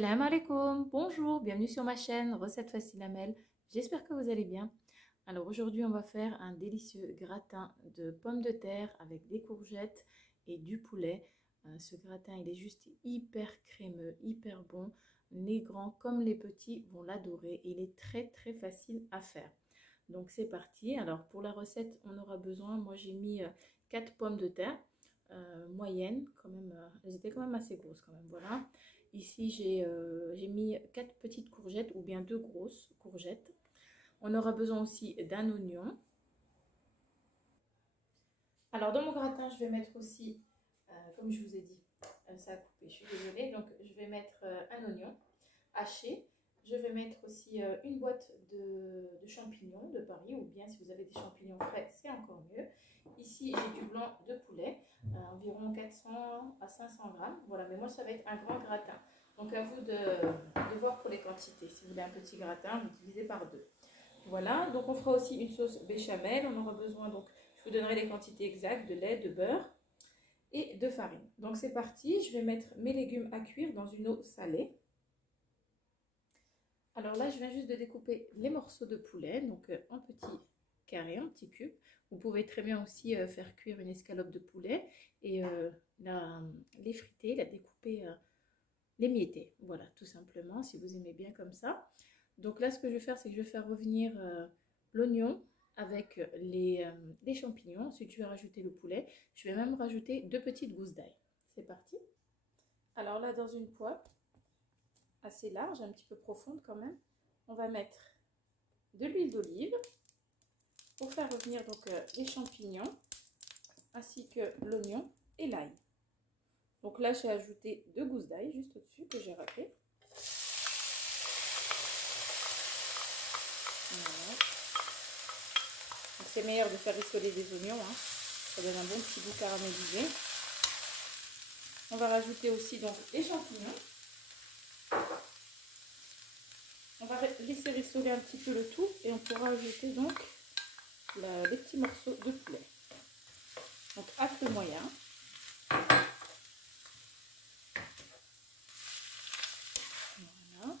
Salam alaikum, bonjour, bienvenue sur ma chaîne Recettes Faciles Amel. J'espère que vous allez bien. Alors aujourd'hui on va faire un délicieux gratin de pommes de terre avec des courgettes et du poulet. Ce gratin il est juste hyper crémeux, hyper bon. Les grands comme les petits vont l'adorer. Il est très facile à faire. Donc c'est parti. Alors pour la recette on aura besoin, moi j'ai mis 4 pommes de terre moyennes quand même, elles étaient quand même assez grosses quand même, voilà. Ici, j'ai mis 4 petites courgettes ou bien 2 grosses courgettes. On aura besoin aussi d'un oignon. Alors, dans mon gratin, je vais mettre aussi, comme je vous ai dit, ça a coupé, je suis désolée. Donc, je vais mettre un oignon haché. Je vais mettre aussi une boîte de champignons de Paris, ou bien si vous avez des champignons frais, c'est encore mieux. Ici, j'ai du blanc de poulet, environ 400 à 500 grammes. Voilà, mais moi, ça va être un grand gratin. Donc, à vous de voir pour les quantités. Si vous voulez un petit gratin, vous divisez par deux. Voilà, donc on fera aussi une sauce béchamel. On aura besoin, donc, je vous donnerai les quantités exactes de lait, de beurre et de farine. Donc, c'est parti. Je vais mettre mes légumes à cuire dans une eau salée. Alors là, je viens juste de découper les morceaux de poulet, donc en petits carrés, en petits cubes. Vous pouvez très bien aussi faire cuire une escalope de poulet et les friter, la découper, l'émietter. Voilà, tout simplement, si vous aimez bien comme ça. Donc là, ce que je vais faire, c'est que je vais faire revenir l'oignon avec les champignons. Ensuite, je vais rajouter le poulet. Je vais même rajouter 2 petites gousses d'ail. C'est parti. Alors là, dans une poêle assez large, un petit peu profonde quand même, on va mettre de l'huile d'olive pour faire revenir donc les champignons ainsi que l'oignon et l'ail. Donc là j'ai ajouté 2 gousses d'ail juste au-dessus que j'ai râpé. Voilà. C'est meilleur de faire rissoler des oignons, hein. Ça donne un bon petit goût caramélisé. On va rajouter aussi donc les champignons. On va laisser rissoler un petit peu le tout et on pourra ajouter donc les petits morceaux de poulet. Donc à feu moyen. Voilà.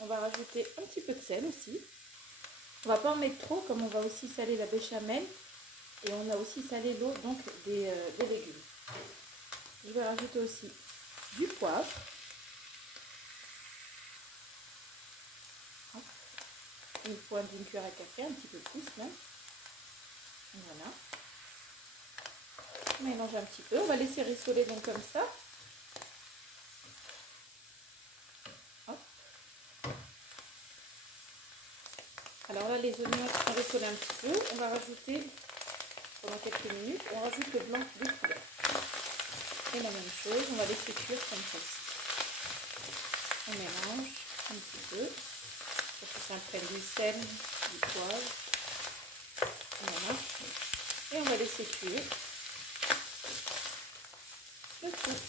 On va rajouter un petit peu de sel aussi. On va pas en mettre trop comme on va aussi saler la béchamel et on a aussi salé l'eau donc des légumes. Je vais rajouter aussi du poivre. Une pointe d'une cuillère à café, un petit peu plus même. Voilà. On mélange un petit peu. On va laisser rissoler donc comme ça. Hop. Alors là, les oignons sont rissolés un petit peu. On va rajouter, pendant quelques minutes, on rajoute le blanc du poulet. Et la même chose, on va laisser cuire comme ça. On mélange un petit peu. Pour que ça prenne du sel, du poivre. Voilà. Et on va laisser cuire le tout.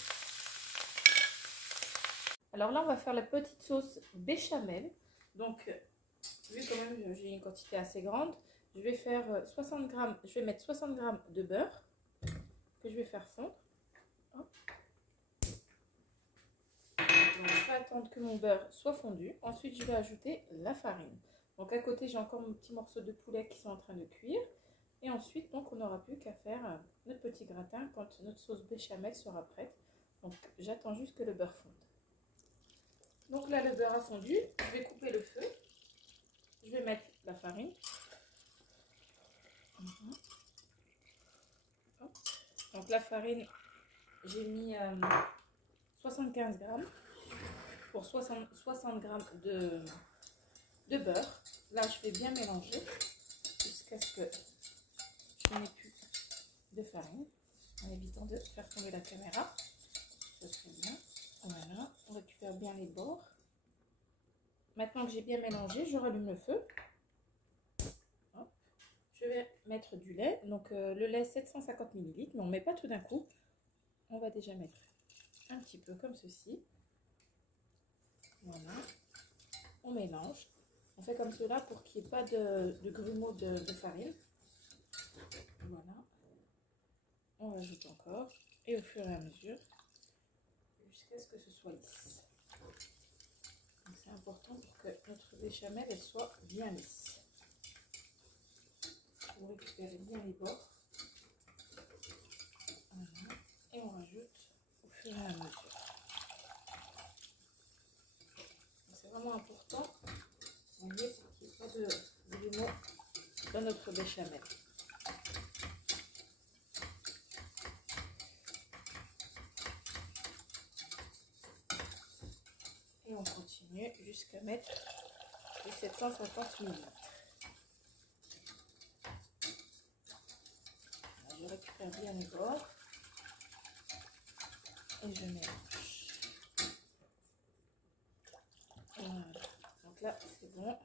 Alors là, on va faire la petite sauce béchamel. Donc, vu quand même j'ai une quantité assez grande, je vais faire 60 grammes, je vais mettre 60 grammes de beurre que je vais faire fondre. Hop. Donc, je vais attendre que mon beurre soit fondu. Ensuite, je vais ajouter la farine. Donc, à côté, j'ai encore mon petit morceau de poulet qui sont en train de cuire. Et ensuite, donc, on n'aura plus qu'à faire notre petit gratin quand notre sauce béchamel sera prête. Donc, j'attends juste que le beurre fonde. Donc là, le beurre a fondu. Je vais couper le feu. Je vais mettre la farine. Donc la farine, j'ai mis 75 grammes pour 60 grammes de beurre. Là, je vais bien mélanger jusqu'à ce que je n'ai plus de farine, en évitant de faire tomber la caméra. Ce serait bien. Voilà, on récupère bien les bords. Maintenant que j'ai bien mélangé, je rallume le feu. Hop. Je vais mettre du lait. Donc le lait 750 ml, mais on ne met pas tout d'un coup. On va déjà mettre un petit peu comme ceci. Voilà. On mélange. On fait comme cela pour qu'il n'y ait pas de grumeaux de farine. Voilà. On rajoute encore. Et au fur et à mesure, jusqu'à ce que ce soit lisse. C'est important pour que notre béchamel elle soit bien lisse. Vous récupérez bien les bords. Voilà. Et on rajoute au fur et à mesure. C'est vraiment important, vous voyez, pour qu'il n'y ait pas de grumeaux dans notre béchamel. Et on continue jusqu'à mettre les 750 ml. Je récupère bien les bords et je mélange. Voilà. Donc là, c'est bon.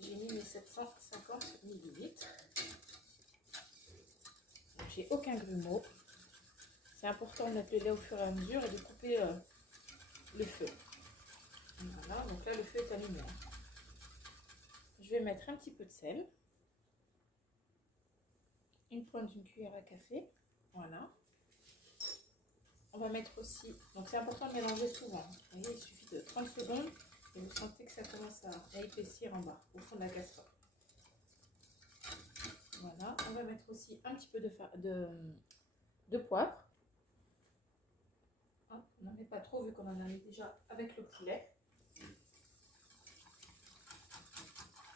J'ai mis mes 750 ml. J'ai aucun grumeau. C'est important de mettre le lait au fur et à mesure et de couper le feu. Voilà, donc là le feu est allumé. Je vais mettre un petit peu de sel. Une pointe d'une cuillère à café. Voilà. On va mettre aussi, donc c'est important de mélanger souvent. Vous voyez, il suffit de 30 secondes et vous sentez que ça commence à épaissir en bas, au fond de la casserole. Voilà, on va mettre aussi un petit peu de poivre. On n'en met pas trop vu qu'on en a mis déjà avec le poulet.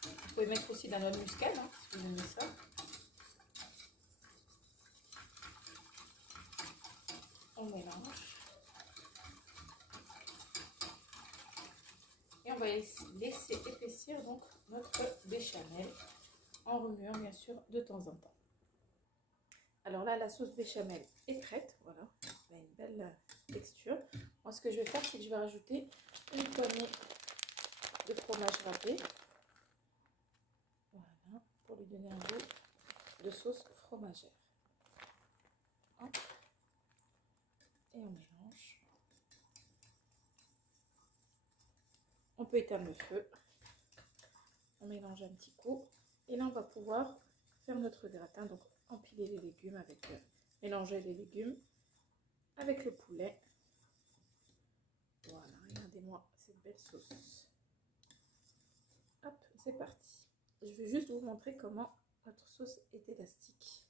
Vous pouvez mettre aussi de la noix de muscade, hein, si vous aimez ça. On mélange. Et on va laisser épaissir donc notre béchamel en remuant bien sûr de temps en temps. Alors là, la sauce béchamel est prête. Voilà, elle a une belle texture. Moi, ce que je vais faire, c'est que je vais rajouter une poignée de fromage râpé. Voilà, pour lui donner un goût de sauce fromagère. Hop. Et on mélange. On peut éteindre le feu. On mélange un petit coup. Et là, on va pouvoir faire notre gratin. Donc, empiler les légumes avec mélanger les légumes avec le poulet. Voilà, regardez-moi cette belle sauce. Hop, c'est parti. Je vais juste vous montrer comment notre sauce est élastique.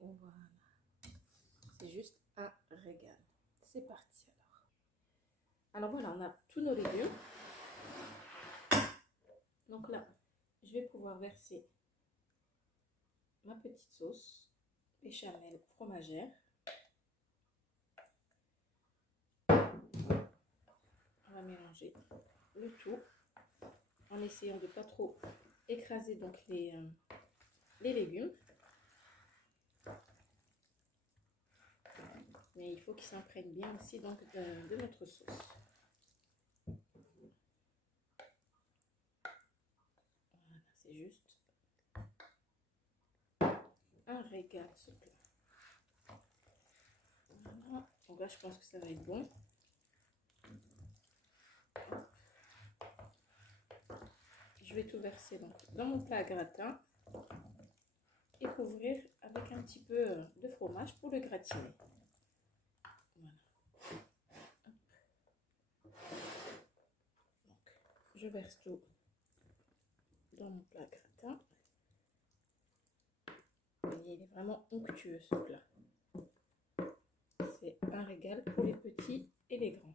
Voilà. C'est juste un régal. C'est parti alors. Alors voilà, on a tous nos légumes. Donc là, je vais pouvoir verser ma petite sauce béchamel fromagère. On va mélanger le tout en essayant de ne pas trop écraser donc les légumes. Mais il faut qu'ils s'imprègnent bien aussi donc de notre sauce. Voilà, c'est juste un régal ce plat. Voilà. Donc là, je pense que ça va être bon. Je vais tout verser donc dans mon plat à gratin et couvrir avec un petit peu de fromage pour le gratiner. Voilà. Donc, je verse tout dans mon plat à gratin. Vous voyez, il est vraiment onctueux ce plat. C'est un régal pour les petits et les grands.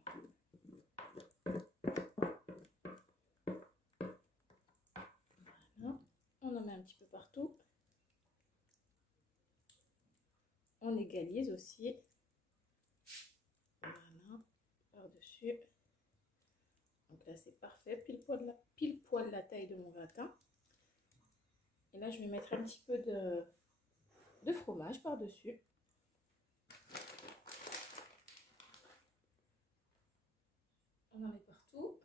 Voilà. On en met un petit peu partout. On égalise aussi. Voilà, par-dessus. Donc là, c'est parfait. Pile poil la taille de mon gratin. Et là, je vais mettre un petit peu de fromage par-dessus. On en met partout.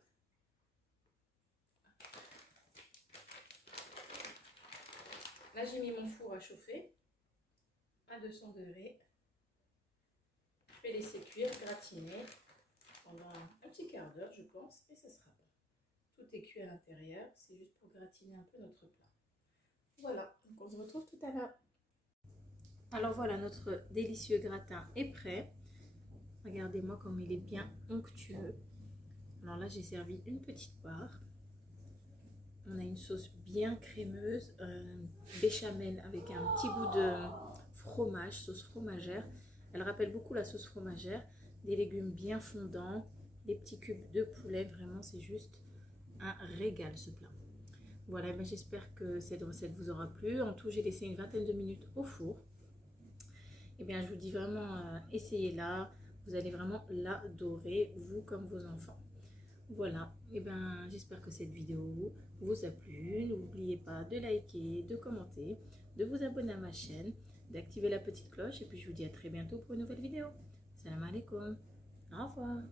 Là, j'ai mis mon four à chauffer à 200 degrés. Je vais laisser cuire, gratiner pendant un petit quart d'heure, je pense, et ce sera bon. Tout est cuit à l'intérieur, c'est juste pour gratiner un peu notre plat. Voilà, donc on se retrouve tout à l'heure. Alors voilà, notre délicieux gratin est prêt. Regardez-moi comme il est bien onctueux. Alors là, j'ai servi une petite part. On a une sauce bien crémeuse, béchamel avec un petit goût de fromage, sauce fromagère. Elle rappelle beaucoup la sauce fromagère. Des légumes bien fondants, des petits cubes de poulet. Vraiment, c'est juste un régal ce plat. Voilà, ben j'espère que cette recette vous aura plu. En tout, j'ai laissé une vingtaine de minutes au four. Et bien, je vous dis vraiment, essayez-la. Vous allez vraiment l'adorer, vous comme vos enfants. Voilà, et ben j'espère que cette vidéo vous a plu. N'oubliez pas de liker, de commenter, de vous abonner à ma chaîne, d'activer la petite cloche. Et puis je vous dis à très bientôt pour une nouvelle vidéo. Salam alaikum. Au revoir.